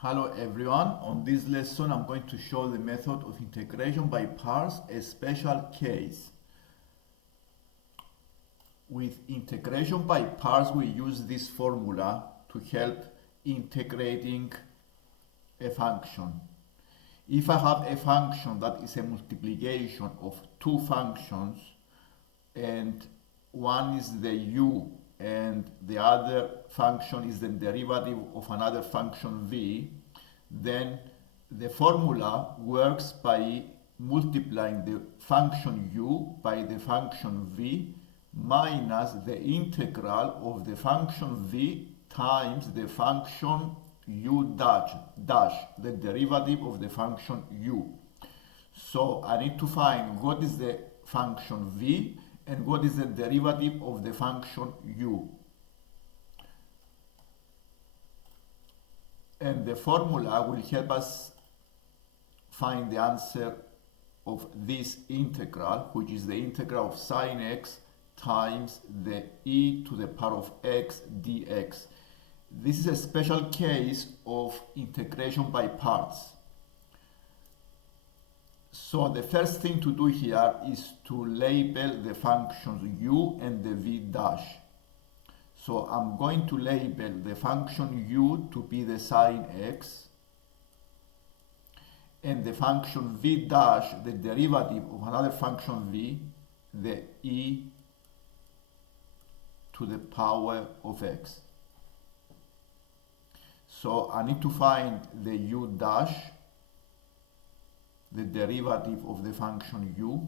Hello everyone, on this lesson I'm going to show the method of integration by parts, a special case. With integration by parts we use this formula to help integrating a function. If I have a function that is a multiplication of two functions and one is the u and the other function is the derivative of another function v, then the formula works by multiplying the function u by the function v minus the integral of the function v times the function u dash, the derivative of the function u. So I need to find what is the function v and what is the derivative of the function u. And the formula will help us find the answer of this integral, which is the integral of sine x times the e to the power of x dx. This is a special case of integration by parts. So the first thing to do here is to label the functions u and the v dash. So I'm going to label the function u to be the sine x and the function v dash, the derivative of another function v, the e to the power of x. So I need to find the u dash, the derivative of the function u,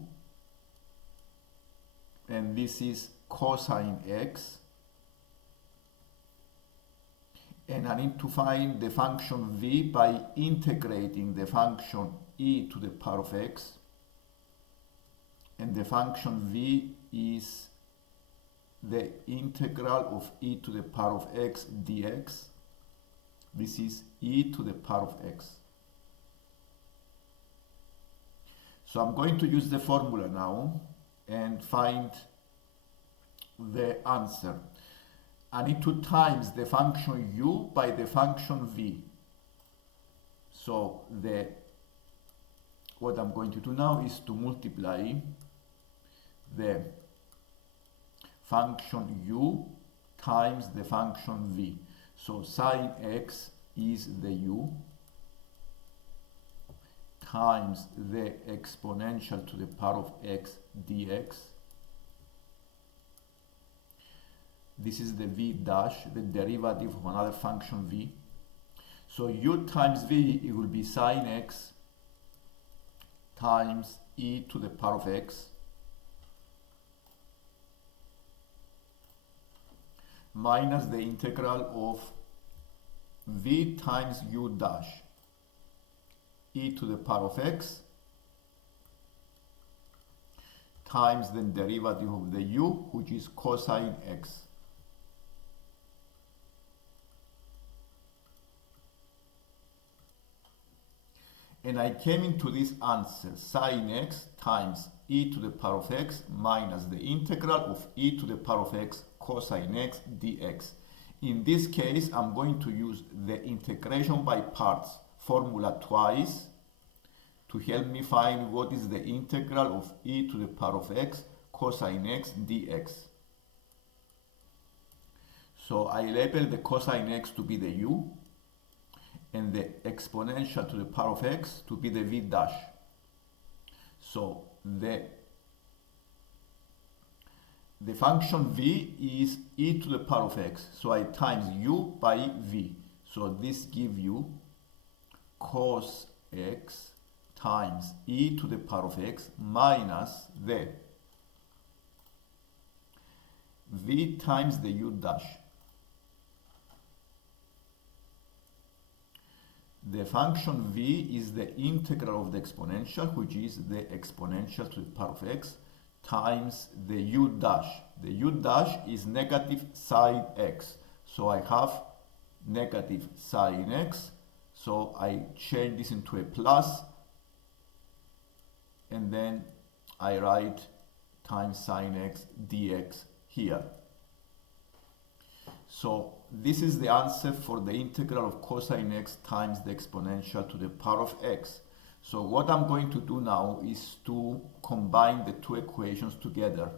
and this is cosine x. And I need to find the function v by integrating the function e to the power of x. And the function v is the integral of e to the power of x dx. This is e to the power of x. So I'm going to use the formula now and find the answer. I need to times the function u by the function v. So what I'm going to do now is to multiply the function u times the function v. So sine x is the u times the exponential to the power of x dx. This is the v dash, the derivative of another function v. So u times v, it will be sine x times e to the power of x minus the integral of v times u dash e to the power of x times the derivative of the u, which is cosine x. And I came into this answer, sine x times e to the power of x minus the integral of e to the power of x cosine x dx. In this case, I'm going to use the integration by parts formula twice to help me find what is the integral of e to the power of x cosine x dx. So I label the cosine x to be the u and the exponential to the power of x to be the v dash. So the function v is e to the power of x. So I times u by v. So this gives you cos x times e to the power of x minus the v times the u dash. The function v is the integral of the exponential, which is the exponential to the power of x, times the u dash. The u dash is negative sine x. So I have negative sine x. So I change this into a plus, and then I write times sine x dx here. So this is the answer for the integral of cosine x times the exponential to the power of x. So what I'm going to do now is to combine the two equations together,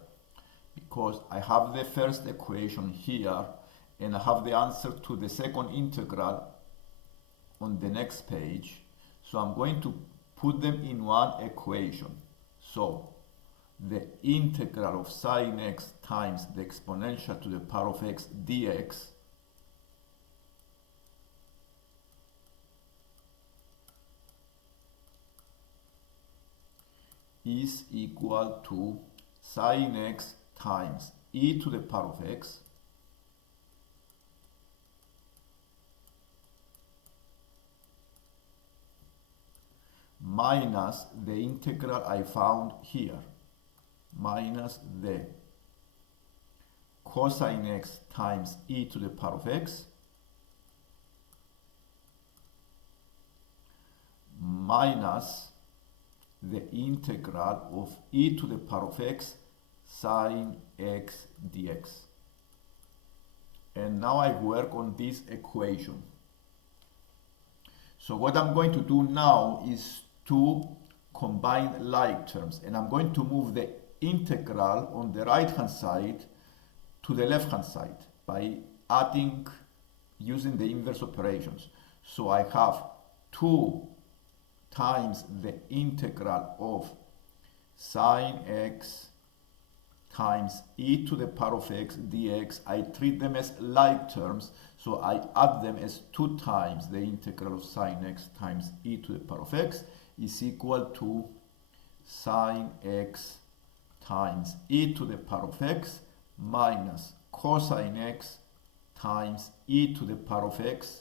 because I have the first equation here and I have the answer to the second integral on the next page. So I'm going to put them in one equation. So the integral of sine x times the exponential to the power of x dx is equal to sine x times e to the power of x minus the integral I found here, minus the cosine x times e to the power of x minus the integral of e to the power of x sine x dx. And now I work on this equation. So what I'm going to do now is to combine like terms, and I'm going to move the integral on the right hand side to the left hand side by adding, using the inverse operations. So I have 2 times the integral of sine x times e to the power of x dx. I treat them as like terms, so I add them as 2 times the integral of sine x times e to the power of x is equal to sine x times e to the power of x minus cosine x times e to the power of x.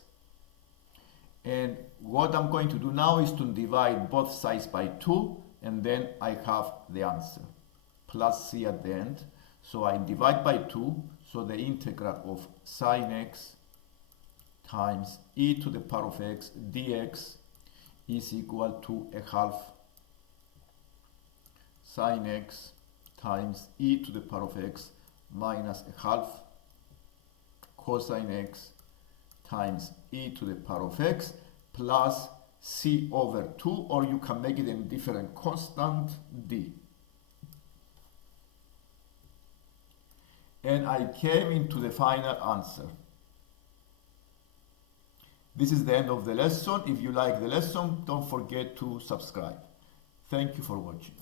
And what I'm going to do now is to divide both sides by 2, and then I have the answer, plus c at the end. So I divide by 2, so the integral of sine x times e to the power of x dx is equal to a half sine x times e to the power of x minus a half cosine x times e to the power of x plus c over 2, or you can make it a different constant d. And I came into the final answer. This is the end of the lesson. If you like the lesson, don't forget to subscribe. Thank you for watching.